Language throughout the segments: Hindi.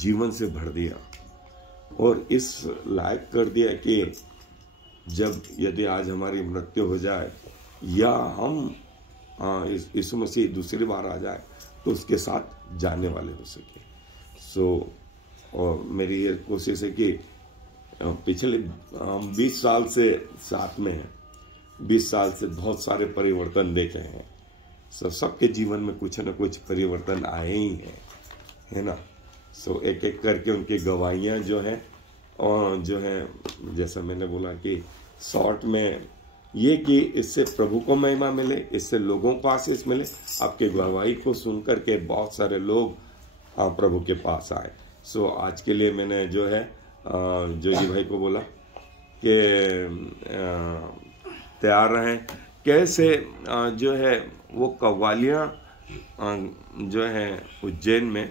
जीवन से भर दिया और इस लायक कर दिया कि जब यदि आज हमारी मृत्यु हो जाए या हम यीशु मसीह दूसरी बार आ जाए तो उसके साथ जाने वाले हो सके। और मेरी ये कोशिश है कि पिछले 20 साल से साथ में हैं, 20 साल से बहुत सारे परिवर्तन देखे हैं। सबके जीवन में कुछ न कुछ परिवर्तन आए ही हैं, है ना। एक एक करके उनकी गवाहियाँ जो हैं और जो है, जैसा मैंने बोला कि शॉर्ट में ये कि इससे प्रभु को महिमा मिले, इससे लोगों को आशीष मिले। आपके गवाही को सुन करके बहुत सारे लोग प्रभु के पास आए। आज के लिए मैंने जो है जोजी भाई को बोला कि तैयार रहें। कैसे जो है वो कव्वालियाँ जो है उज्जैन में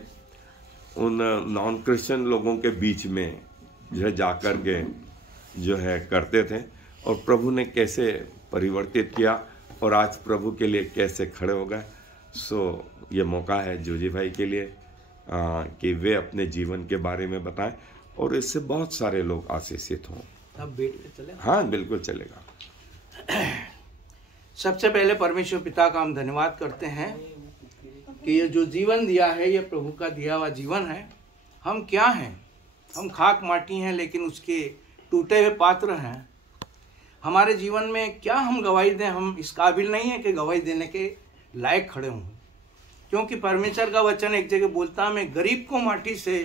उन नॉन क्रिश्चियन लोगों के बीच में जो है जाकर के जो है करते थे और प्रभु ने कैसे परिवर्तित किया और आज प्रभु के लिए कैसे खड़े हो गए। ये मौका है जोजी भाई के लिए कि वे अपने जीवन के बारे में बताएं और इससे बहुत सारे लोग आशीषित हों। अब बेट पे चले? हाँ, बिल्कुल चलेगा। सबसे पहले परमेश्वर पिता का हम धन्यवाद करते हैं कि ये जो जीवन दिया है ये प्रभु का दिया हुआ जीवन है। हम क्या हैं? हम खाक माटी हैं, लेकिन उसके टूटे हुए पात्र हैं। हमारे जीवन में क्या हम गवाही दें? हम इस काबिल नहीं है कि गवाही देने के लायक खड़े हों, क्योंकि परमेश्वर का वचन एक जगह बोलता है, मैं गरीब को माटी से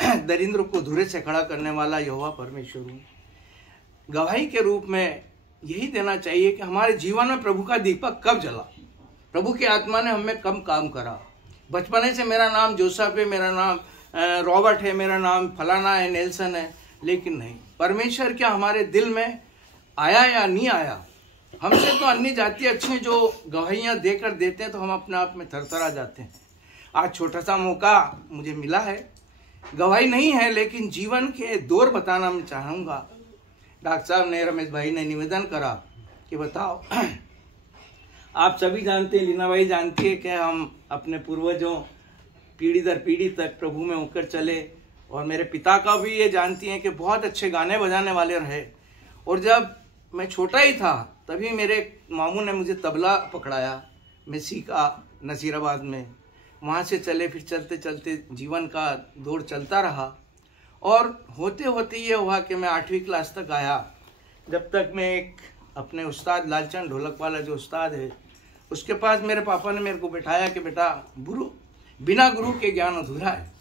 दरिद्र को धुरे से खड़ा करने वाला यहोवा परमेश्वर हूँ। गवाही के रूप में यही देना चाहिए कि हमारे जीवन में प्रभु का दीपक कब जला, प्रभु की आत्मा ने हमें कब काम करा। बचपने से मेरा नाम जोसेफ है, मेरा नाम रॉबर्ट है, मेरा नाम फलाना है, नेल्सन है, लेकिन नहीं, परमेश्वर क्या हमारे दिल में आया या नहीं आया। हमसे तो अन्य जाति अच्छे जो गवाहियाँ देकर देते हैं तो हम अपने आप में थरथरा जाते हैं। आज छोटा सा मौका मुझे मिला है, गवाही नहीं है लेकिन जीवन के दौर बताना मैं चाहूँगा। डॉक्टर साहब ने, रमेश भाई ने निवेदन करा कि बताओ, आप सभी जानते हैं, लीना भाई जानती है कि हम अपने पूर्वजों पीढ़ी दर पीढ़ी तक प्रभु में होकर चले, और मेरे पिता का भी ये जानती हैं कि बहुत अच्छे गाने बजाने वाले रहे। और जब मैं छोटा ही था तभी मेरे मामू ने मुझे तबला पकड़ाया, मैं सीखा नसीराबाद में। वहाँ से चले, फिर चलते चलते जीवन का दौर चलता रहा और होते होते ये हुआ कि मैं 8वीं क्लास तक आया। जब तक मैं एक अपने उस्ताद लालचंद ढोलक वाला जो उस्ताद है उसके पास मेरे पापा ने मेरे को बिठाया कि बेटा, गुरु बिना गुरु के ज्ञान अधूरा है।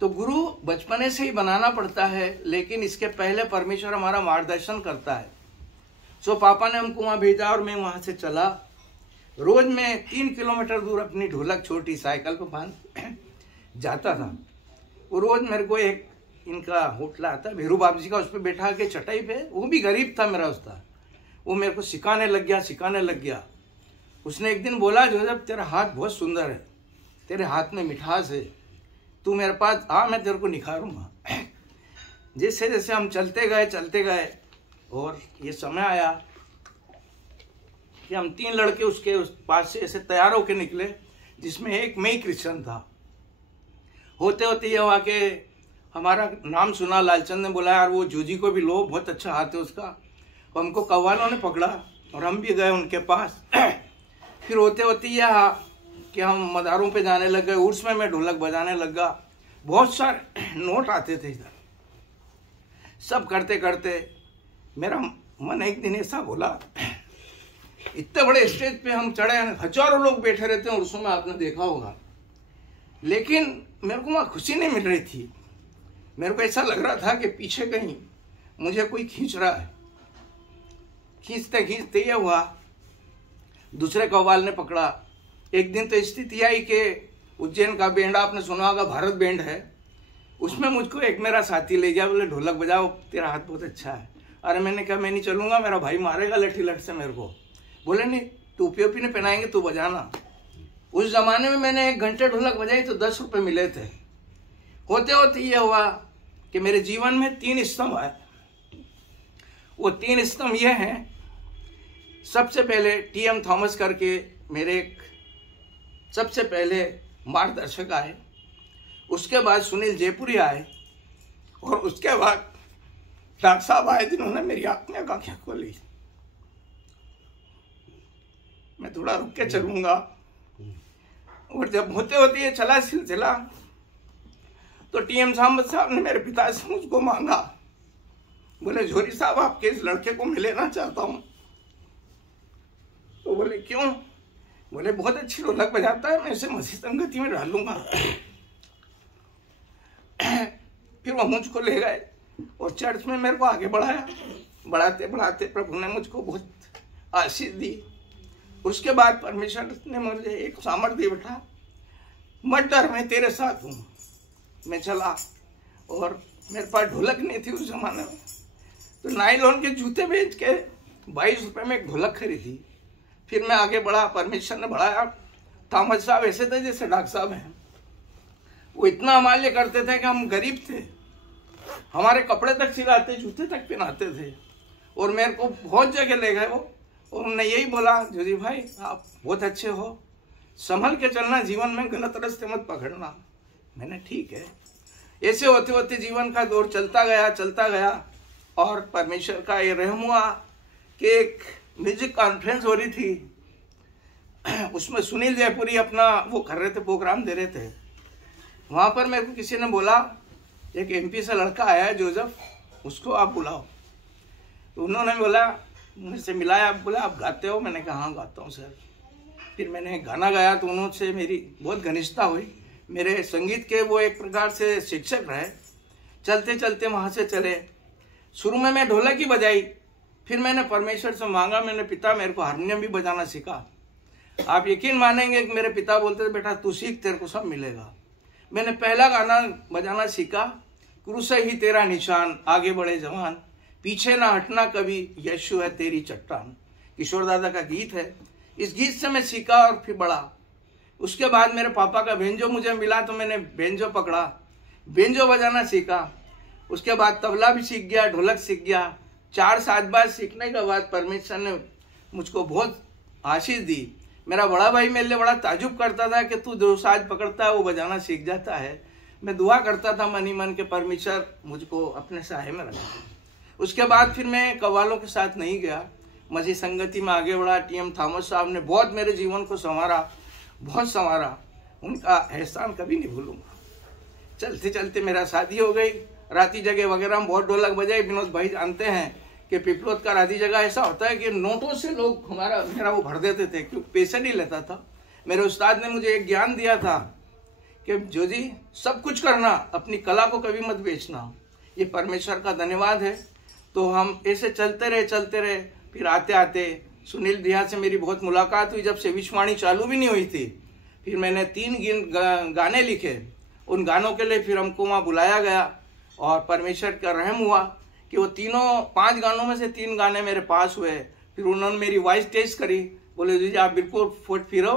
तो गुरु बचपने से ही बनाना पड़ता है, लेकिन इसके पहले परमेश्वर हमारा मार्गदर्शन करता है। पापा ने हमको वहाँ भेजा और मैं वहाँ से चला। रोज मैं 3 किलोमीटर दूर अपनी ढोलक छोटी साइकिल पर बांध जाता था। वो रोज मेरे को एक इनका होटल आता भेरू बाबू जी का, उस पर बैठा के चटाई पे, वो भी गरीब था मेरा उस्ताद, वो मेरे को सिखाने लग गया। उसने एक दिन बोला, जोसेफ तेरा हाथ बहुत सुंदर है, तेरे हाथ में मिठास है, तू मेरे पास आ, मैं तेरे को निखारूंगा। जैसे जैसे हम चलते गए और ये समय आया कि हम 3 लड़के उसके उस पास से ऐसे तैयार होके निकले, जिसमें एक मैं ही क्रिश्चियन था। होते होते ये हुआ कि हमारा नाम सुना, लालचंद ने बोला यार वो जोजी को भी लो, बहुत अच्छा हाथ है उसका। और हमको कव्वालों ने पकड़ा और हम भी गए उनके पास। फिर होते होते यह कि हम मदारों पे जाने लग गए, उर्स में मैं ढोलक बजाने लगा। बहुत सारे नोट आते थे इधर। सब करते करते मेरा मन एक दिन ऐसा बोला, इतने बड़े स्टेज पे हम चढ़े, हजारों लोग बैठे रहते हैं उर्सों में, आपने देखा होगा, लेकिन मेरे को वहाँ खुशी नहीं मिल रही थी। मेरे को ऐसा लग रहा था कि पीछे कहीं मुझे कोई खींच रहा है। खींचते खींचते ये हुआ, दूसरे कव्वाल ने पकड़ा। एक दिन तो स्थिति आई कि उज्जैन का बैंड, आपने सुना होगा, भारत बैंड है, उसमें मुझको एक मेरा साथी ले गया, बोले ढोलक बजाओ, तेरा हाथ बहुत अच्छा है। अरे मैंने कहा मैं नहीं चलूंगा, मेरा भाई मारेगा लठी लठ से मेरे को। बोले नहीं, टोपी ओपी नहीं पहनाएंगे, तू बजाना। उस जमाने में मैंने 1 घंटे ढोलक बजाई तो 10 रुपये मिले थे। होते होते ये हुआ कि मेरे जीवन में 3 स्तंभ आए। वो 3 स्तंभ ये हैं। सबसे पहले TM थॉमस करके मेरे एक सबसे पहले मार्गदर्शक आए। उसके बाद सुनील जयपुरी आए और उसके बाद डॉक्टर साहब आए जिन्होंने मेरी आंखें खोली। मैं थोड़ा रुक के चलूंगा। और जब होते होते ये चला सिलसिला तो टीएम साहब ने मेरे पिता से मुझको मांगा, बोले जोरी साहब आपके इस लड़के को मैं लेना चाहता हूँ। तो बोले क्यों? बोले बहुत अच्छी ढोलक बजाता है, मैं इसे मसीह संगति में डाल लूंगा। फिर वो मुझको ले गए और चर्च में मेरे को आगे बढ़ाया। बढ़ाते बढ़ाते प्रभु ने मुझको बहुत आशीष दी। उसके बाद परमेश्वर ने मुझे एक सामर्थ्य बैठा, मत डर मैं तेरे साथ हूँ। मैं चला और मेरे पास ढोलक नहीं थी उस जमाने में, तो नाइलॉन के जूते बेच के 22 रुपये में एक ढोलक खरीदी। फिर मैं आगे बढ़ा, परमेश्वर ने बढ़ाया। थॉमस साहब ऐसे थे जैसे डॉक्टर साहब हैं। वो इतना अमाल्य करते थे कि हम गरीब थे, हमारे कपड़े तक सिलाते, जूते तक पहनाते थे। और मेरे को बहुत जगह ले गए वो, और उन्होंने यही बोला, जोजी भाई आप बहुत अच्छे हो, संभल के चलना, जीवन में गलत रास्ते मत पकड़ना। मैंने ठीक है। ऐसे होते होते जीवन का दौर चलता गया और परमेश्वर का ये रहम हुआ कि एक म्यूजिक कॉन्फ्रेंस हो रही थी। उसमें सुनील जयपुरी अपना वो कर रहे थे, प्रोग्राम दे रहे थे। वहाँ पर मेरे को किसी ने बोला एक एमपी से लड़का आया है जोसेफ, उसको आप बुलाओ। तो उन्होंने बोला, मुझसे मिलाया, बोला आप गाते हो? मैंने कहा हाँ गाता हूँ सर। फिर मैंने गाना गाया तो उनसे मेरी बहुत घनिष्ठता हुई। मेरे संगीत के वो एक प्रकार से शिक्षक रहे। चलते चलते वहाँ से चले। शुरू में मैं ढोलक ही बजाई, फिर मैंने परमेश्वर से मांगा, मैंने पिता मेरे को हारमोनियम भी बजाना सीखा। आप यकीन मानेंगे कि मेरे पिता बोलते थे बेटा तू सीख, तेरे को सब मिलेगा। मैंने पहला गाना बजाना सीखा, क्रूस ही तेरा निशान, आगे बढ़े जवान, पीछे ना हटना कभी, यीशु है तेरी चट्टान। किशोर दादा का गीत है। इस गीत से मैं सीखा और फिर बढ़ा। उसके बाद मेरे पापा का बेंजो मुझे मिला तो मैंने बेंजो पकड़ा, बेंजो बजाना सीखा। उसके बाद तबला भी सीख गया, ढोलक सीख गया। 4-7 बार सीखने के बाद परमेश्वर ने मुझको बहुत आशीष दी। मेरा बड़ा भाई मेरे लिए बड़ा ताजुब करता था कि तू जो साज पकड़ता है वो बजाना सीख जाता है। मैं दुआ करता था मन ही मन के परमेश्वर मुझको अपने साहे में रखा। उसके बाद फिर मैं कव्वालों के साथ नहीं गया, मसीह संगति में आगे बढ़ा। टीएम थॉमस साहब ने बहुत मेरे जीवन को संवारा, बहुत संवारा। उनका एहसान कभी नहीं भूलूंगा। चलते चलते मेरा शादी हो गई। राती जगह वगैरह हम बहुत ढोलक बजाए। विनोद भाई जानते हैं कि पिपलोद का राती जगह ऐसा होता है कि नोटों से लोग मेरा वो भर देते थे, क्योंकि पैसे नहीं लेता था। मेरे उस्ताद ने मुझे एक ज्ञान दिया था कि जोजी सब कुछ करना, अपनी कला को कभी मत बेचना। ये परमेश्वर का धन्यवाद है। तो हम ऐसे चलते रहे। फिर आते आते सुनील भैया से मेरी बहुत मुलाकात हुई, जब से विश्ववाणी चालू भी नहीं हुई थी। फिर मैंने 3 गाने लिखे। उन गानों के लिए फिर हमको वहाँ बुलाया गया और परमेश्वर का रहम हुआ कि वो 5 गानों में से 3 गाने मेरे पास हुए। फिर उन्होंने मेरी वॉइस टेस्ट करी, बोले जी आप बिल्कुल फुट फिरो,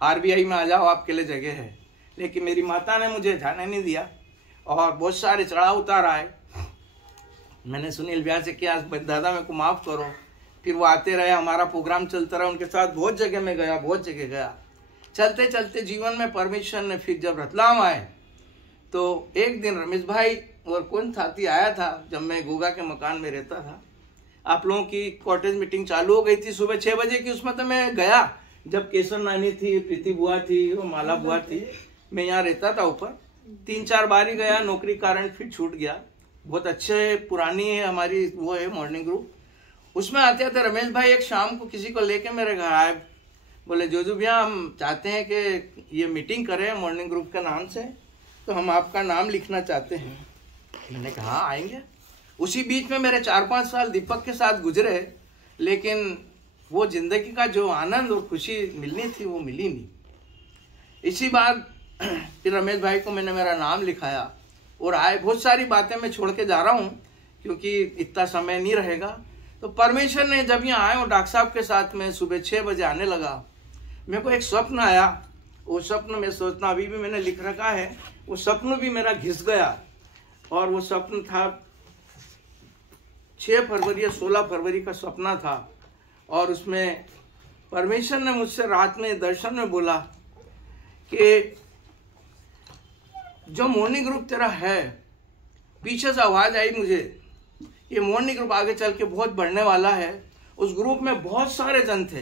RBI में आ जाओ, आपके लिए जगह है। लेकिन मेरी माता ने मुझे जाने नहीं दिया और बहुत सारे चढ़ाव उतार आए। मैंने सुनील भैया से किया, दादा मेरे को माफ़ करो। फिर वो आते रहे, हमारा प्रोग्राम चलता रहा। उनके साथ बहुत जगह गया। चलते चलते जीवन में परमेश्वर ने फिर जब रतलाम आए तो एक दिन रमेश भाई और कौन साथी आया था, जब मैं गोगा के मकान में रहता था। आप लोगों की कॉटेज मीटिंग चालू हो गई थी सुबह 6 बजे की। उसमें तो मैं गया जब केसर नानी थी, प्रीति बुआ थी, वो माला बुआ थी। मैं यहाँ रहता था ऊपर। 3-4 बार ही गया, नौकरी कारण फिर छूट गया। बहुत अच्छे पुरानी है हमारी वो है मॉर्निंग ग्रुप। उसमें आते थे रमेश भाई एक शाम को किसी को लेके मेरे घर आए। बोले जोजू भैया हम चाहते हैं कि ये मीटिंग करें मॉर्निंग ग्रुप के नाम से, तो हम आपका नाम लिखना चाहते हैं। मैंने कहा हाँ आएंगे। उसी बीच में मेरे 4-5 साल दीपक के साथ गुजरे, लेकिन वो जिंदगी का जो आनंद और खुशी मिलनी थी वो मिली नहीं। इसी बाद फिर रमेश भाई को मैंने मेरा नाम लिखाया और आए। बहुत सारी बातें मैं छोड़ के जा रहा हूँ क्योंकि इतना समय नहीं रहेगा। तो परमेश्वर ने जब यहाँ आए और डॉक्टर साहब के साथ में सुबह 6 बजे आने लगा, मेरे को एक स्वप्न आया। वो स्वप्न में सोचना अभी भी मैंने लिख रखा है, वो स्वप्न भी मेरा घिस गया। और वो स्वप्न था 6 फरवरी या 16 फरवरी का सपना था। और उसमें परमेश्वर ने मुझसे रात में दर्शन में बोला कि जो मॉर्निंग ग्रुप तेरा है, पीछे से आवाज आई मुझे, ये मॉर्निंग ग्रुप आगे चल के बहुत बढ़ने वाला है। उस ग्रुप में बहुत सारे जन थे,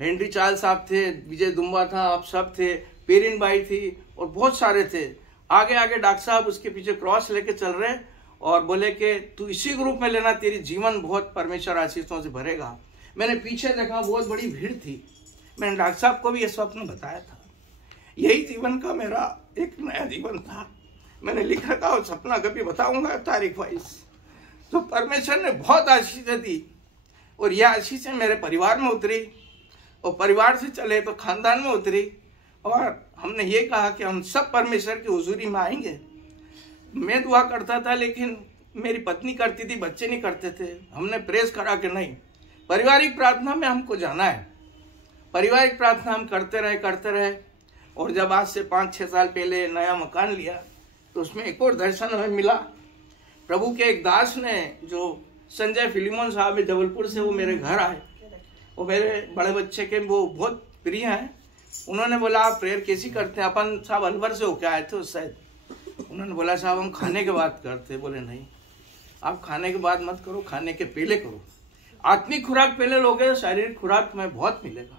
हेनरी चार्ल साहब थे, विजय दुम्बा था, आप सब थे, पेरिन बाई थी और बहुत सारे थे। आगे आगे डॉक्टर साहब उसके पीछे क्रॉस लेके चल रहे और बोले कि तू इसी ग्रुप में लेना, तेरी जीवन बहुत परमेश्वर आशीषों से भरेगा। मैंने पीछे देखा, बहुत बड़ी भीड़ थी। मैंने डॉक्टर साहब को भी यह स्वप्न बताया था। यही जीवन का मेरा एक नया जीवन था। मैंने लिखा था और सपना कभी बताऊंगा तारीख वाइज। तो परमेश्वर ने बहुत आशीषें दी और यह आशीषें मेरे परिवार में उतरी और परिवार से चले तो खानदान में उतरी। और हमने ये कहा कि हम सब परमेश्वर की हुजूरी में आएंगे। मैं दुआ करता था लेकिन मेरी पत्नी करती थी, बच्चे नहीं करते थे। हमने प्रेस करा कि नहीं, पारिवारिक प्रार्थना में हमको जाना है। पारिवारिक प्रार्थना हम करते रहे और जब आज से 5-6 साल पहले नया मकान लिया तो उसमें एक और दर्शन हमें मिला। प्रभु के एक दास ने, जो संजय फिलिमोन साहब है जबलपुर से, वो मेरे घर आए। वो मेरे बड़े बच्चे के वो बहुत प्रिय हैं। उन्होंने बोला आप प्रेयर कैसी करते हैं? अपन साहब अलवर से होके आए थे उस साइड। उन्होंने बोला साहब हम खाने के बाद करते। बोले नहीं, आप खाने के बाद मत करो, खाने के पहले करो। आत्मिक खुराक पहले लोगे तो शारीरिक खुराक तुम्हें बहुत मिलेगा।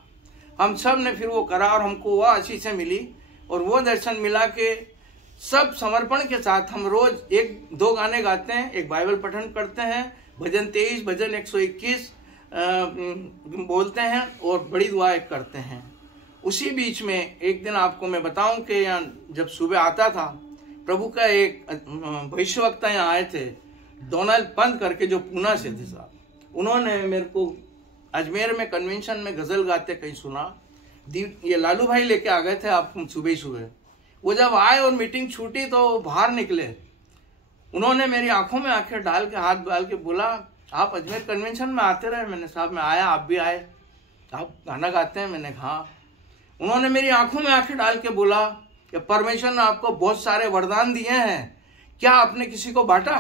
हम सब ने फिर वो करा और हमको वह आशीषें मिली और वो दर्शन मिला कि सब समर्पण के साथ हम रोज 1-2 गाने गाते हैं, एक बाइबल पठन करते हैं, भजन 23, भजन 121 बोलते हैं और बड़ी दुआ करते हैं। उसी बीच में एक दिन आपको मैं बताऊं कि यहाँ जब सुबह आता था, प्रभु का एक भविष्यवक्ता यहाँ आए थे, डोनाल्ड पंत करके, जो पूना से थे साहब। उन्होंने मेरे को अजमेर में कन्वेंशन में गजल गाते कहीं सुना। ये लालू भाई लेके आ गए थे आप सुबह। वो जब आए और मीटिंग छूटी तो बाहर निकले। उन्होंने मेरी आंखों में आंखें डाल के, हाथ डाल के बोला आप अजमेर कन्वेंशन में आते रहे? मैंने साहब मैं आया, आप भी आए, आप गाना गाते हैं? मैंने कहा। उन्होंने मेरी आंखों में आंखें डाल के बोला कि परमेश्वर ने आपको बहुत सारे वरदान दिए हैं, क्या आपने किसी को बांटा?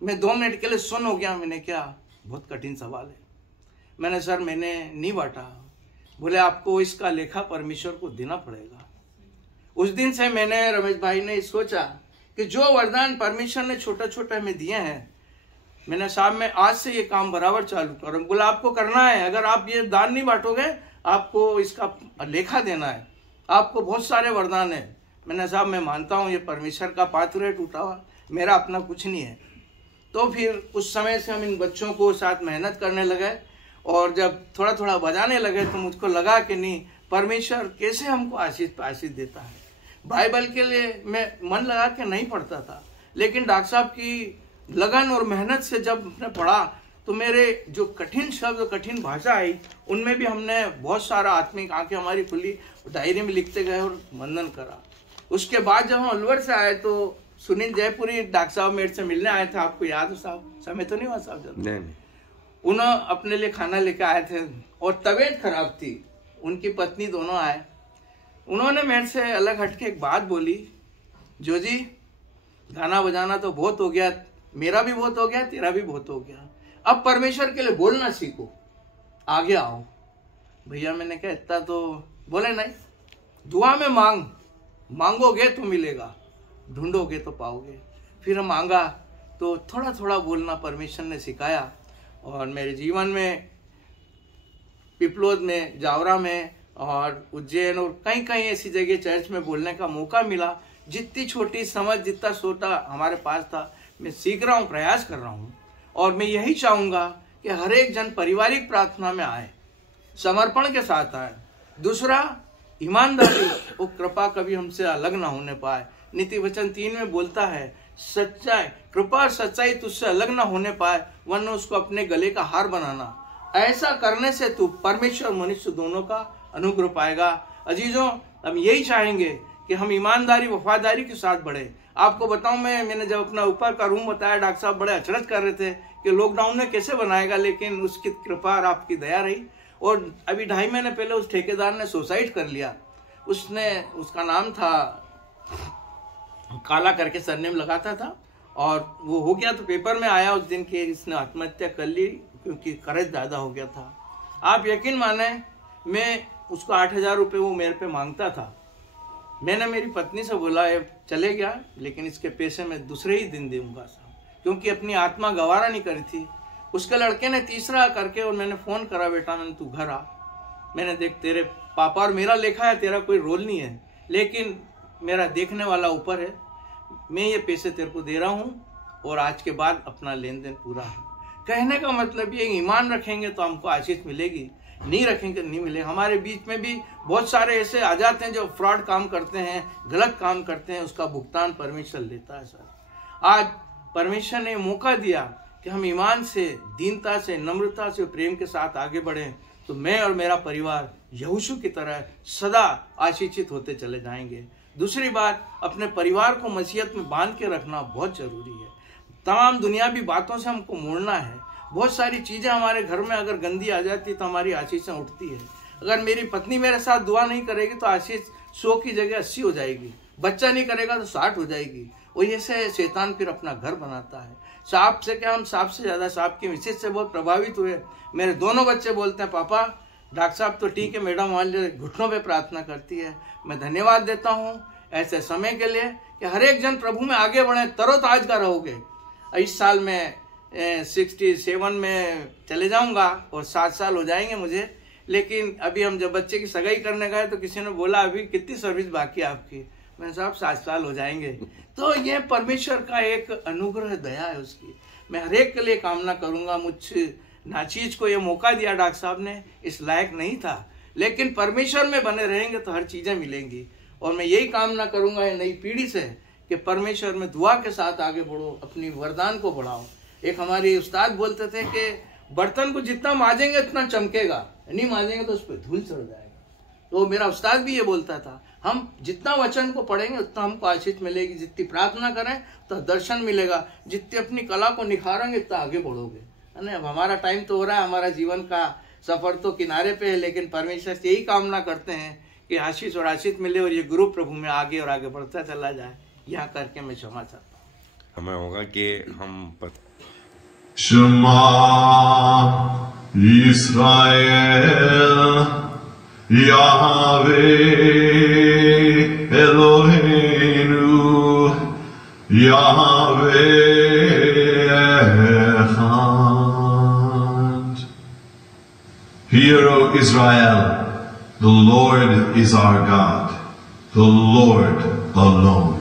मैं 2 मिनट के लिए सुन हो गया। मैंने क्या, बहुत कठिन सवाल है। मैंने सर मैंने नहीं बांटा। बोले आपको इसका लेखा परमेश्वर को देना पड़ेगा। उस दिन से मैंने, रमेश भाई ने सोचा कि जो वरदान परमेश्वर ने छोटा छोटा हमें दिए हैं, मैंने साहब मैं आज से ये काम बराबर चालू करूँ। बोला आपको करना है, अगर आप ये दान नहीं बांटोगे आपको इसका लेखा देना है, आपको बहुत सारे वरदान है। मैंने साहब मैं मानता हूँ ये परमेश्वर का पात्र है टूटा हुआ, मेरा अपना कुछ नहीं है। तो फिर उस समय से हम इन बच्चों को साथ मेहनत करने लगे और जब थोड़ा थोड़ा बजाने लगे तो मुझको लगा कि नहीं, परमेश्वर कैसे हमको आशीष देता है। बाइबल के लिए मैं मन लगा के नहीं पढ़ता था, लेकिन डॉक्टर साहब की लगन और मेहनत से जब हमने पढ़ा तो मेरे जो कठिन शब्द, कठिन भाषा आई, उनमें भी हमने बहुत सारा आत्मिक आंखें हमारी खुली, डायरी में लिखते गए और वंदन करा। उसके बाद जब हम अलवर से आए तो सुनील जयपुरी डॉक्टर साहब मेरे से मिलने आए थे, आपको याद है साहब? समय तो नहीं हुआ साहब जब? नहीं। उन्होंने अपने लिए खाना लेके आए थे और तबीयत खराब थी, उनकी पत्नी दोनों आए। उन्होंने मेरे से अलग हटके एक बात बोली, जो जी गाना बजाना तो बहुत हो गया, मेरा भी बहुत हो गया, तेरा भी बहुत हो गया, अब परमेश्वर के लिए बोलना सीखो, आगे आओ। भैया मैंने कहा इतना तो, बोले नहीं, दुआ में मांगोगे तो मिलेगा, ढूंढोगे तो पाओगे। फिर मांगा तो थोड़ा थोड़ा बोलना परमेश्वर ने सिखाया और मेरे जीवन में पिपलोद में, जावरा में और उज्जैन और कहीं कहीं ऐसी जगह चर्च में बोलने का मौका मिला। जितनी छोटी समझ, जितना छोटा हमारे पास था, मैं सीख रहा हूँ, प्रयास कर रहा हूँ और मैं यही चाहूँगा कि हर एक जन पारिवारिक प्रार्थना में आए, समर्पण के साथ आए। दूसरा, ईमानदारी और कृपा कभी हमसे अलग ना होने पाए। नीति वचन 3 में बोलता है, सच्चाई, कृपा और सच्चाई तुझसे अलग ना होने पाए, वरना उसको अपने गले का हार बनाना। ऐसा करने से तू परमेश्वर मनुष्य दोनों का अनुग्रह पाएगा। अजीजों, हम यही चाहेंगे कि हम ईमानदारी, वफादारी के साथ बढ़े। आपको बताऊं, मैंने जब अपना ऊपर का रूम बताया, डॉक्टर साहब बड़े अचरज कर रहे थे कि लॉकडाउन में कैसे बनाएगा, लेकिन उसकी कृपा और आपकी दया रही। और अभी 2.5 महीने पहले उस ठेकेदार ने सुसाइड कर लिया। उसका नाम था काला करके सरनेम लगाता था और वो हो गया। तो पेपर में आया उस दिन के इसने आत्महत्या कर ली क्योंकि कर्ज ज्यादा हो गया था। आप यकीन माने, मैं उसको 8,000 रुपये वो मेरे पे मांगता था। मैंने मेरी पत्नी से बोला ये चले गया, लेकिन इसके पैसे मैं दूसरे ही दिन दूंगा साहब, क्योंकि अपनी आत्मा गवारा नहीं करी थी। उसके लड़के ने तीसरा करके और मैंने फ़ोन करा, बेटा मैंने तू घर आ, मैंने देख तेरे पापा और मेरा लेखा है, तेरा कोई रोल नहीं है, लेकिन मेरा देखने वाला ऊपर है, मैं ये पैसे तेरे को दे रहा हूँ और आज के बाद अपना लेन देन पूरा है। कहने का मतलब ये ईमान रखेंगे तो हमको आशीष मिलेगी, नहीं रखेंगे नहीं मिले। हमारे बीच में भी बहुत सारे ऐसे आ जाते हैं जो फ्रॉड काम करते हैं, गलत काम करते हैं, उसका भुगतान परमेश्वर लेता है सर। आज परमेश्वर ने मौका दिया कि हम ईमान से, दीनता से, नम्रता से, प्रेम के साथ आगे बढ़ें, तो मैं और मेरा परिवार यहोशू की तरह सदा आशीषित होते चले जाएंगे। दूसरी बात, अपने परिवार को मसीहत में बांध के रखना बहुत जरूरी है। तमाम दुनियावी बातों से हमको मोड़ना है। बहुत सारी चीज़ें हमारे घर में अगर गंदी आ जाती है तो हमारी आशीषें उठती है। अगर मेरी पत्नी मेरे साथ दुआ नहीं करेगी तो आशीष 100 की जगह 80 हो जाएगी, बच्चा नहीं करेगा तो 60 हो जाएगी। और ऐसे शैतान फिर अपना घर बनाता है। सांप से क्या, हम सांप से ज़्यादा सांप की विशेष से बहुत प्रभावित हुए। मेरे दोनों बच्चे बोलते हैं पापा डॉक्टर साहब तो ठीक है, मैडम हमारे घुटनों पे प्रार्थना करती है। मैं धन्यवाद देता हूँ ऐसे समय के लिए कि हर एक जन प्रभु में आगे बढ़े, तरोताजा रहोगे। इस साल में 67 में चले जाऊंगा और 7 साल हो जाएंगे मुझे। लेकिन अभी हम जब बच्चे की सगाई करने गए तो किसी ने बोला अभी कितनी सर्विस बाकी है आपकी, मैंने साहब 7 साल हो जाएंगे। तो ये परमेश्वर का एक अनुग्रह, दया है उसकी। मैं हर एक के लिए कामना करूंगा। मुझ नाचीज को ये मौका दिया डॉक्टर साहब ने, इस लायक नहीं था, लेकिन परमेश्वर में बने रहेंगे तो हर चीज़ें मिलेंगी। और मैं यही कामना करूंगा ये नई पीढ़ी से कि परमेश्वर में दुआ के साथ आगे बढ़ो, अपनी वरदान को बढ़ाओ। एक हमारे उस्ताद बोलते थे कि बर्तन को जितना मांजेंगे उतना चमकेगा, नहीं मांजेंगे तो उस पर धूल चढ़ जाएगा। तो मेरा उस्ताद भी ये बोलता था, हम जितना वचन को पढ़ेंगे उतना हमको आशीष मिलेगी, जितनी प्रार्थना करें तो दर्शन मिलेगा, जितनी अपनी कला को निखारेंगे उतना आगे बढ़ोगे, है ना। अब हमारा टाइम तो हो रहा है, हमारा जीवन का सफर तो किनारे पे है, लेकिन परमेश्वर से यही कामना करते हैं कि आशीष और आशीष मिले और ये गुरु प्रभु में आगे और आगे बढ़ता चला जाए। यहाँ करके मैं क्षमा चाहता हूँ। हमें होगा कि हम Shema Yisrael Yahweh Eloheinu Yahweh Echad. Hear, O Israel, the Lord is our God, the Lord alone.